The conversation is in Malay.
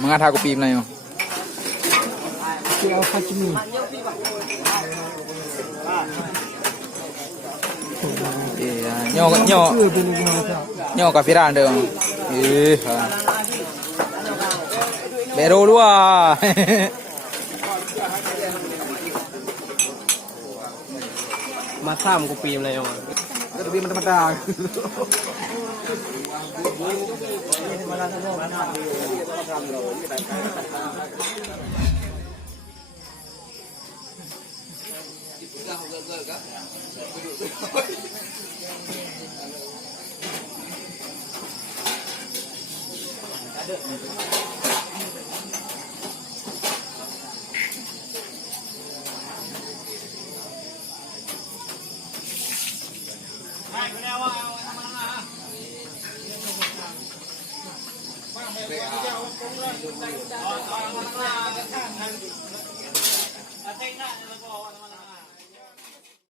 Mengada kopi Melayu. Kopi apa cumi? Nyo kafiran dia. Baru luar. Masam kopi Melayu. Kopi mata-mata.